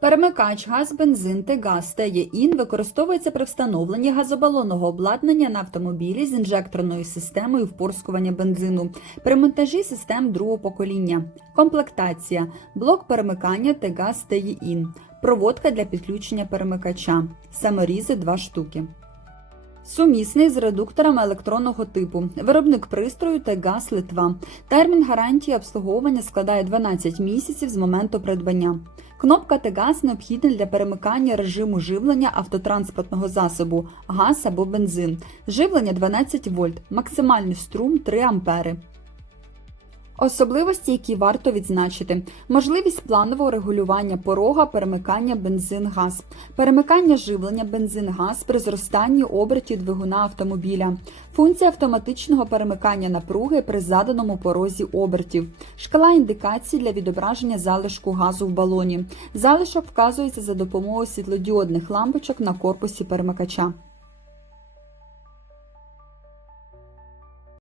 Перемикач газ, бензин, Т-газ, ТЕ-ІН використовується при встановленні газобалонного обладнання на автомобілі з інжекторною системою впорскування бензину при монтажі систем другого покоління. Комплектація, блок перемикання Т-газ, ТЕ-ІН, проводка для підключення перемикача, саморізи 2 штуки. Сумісний з редукторами електронного типу. Виробник пристрою Т-газ Литва. Термін гарантії обслуговування складає 12 місяців з моменту придбання. Кнопка та газ необхідна для перемикання режиму живлення автотранспортного засобу газ або бензин. Живлення 12 вольт, максимальний струм 3 ампери. Особливості, які варто відзначити: можливість планового регулювання порога перемикання бензин-газ, перемикання живлення бензин-газ при зростанні обертів двигуна автомобіля, функція автоматичного перемикання напруги при заданому порозі обертів, шкала індикацій для відображення залишку газу в балоні. Залишок вказується за допомогою світлодіодних лампочок на корпусі перемикача.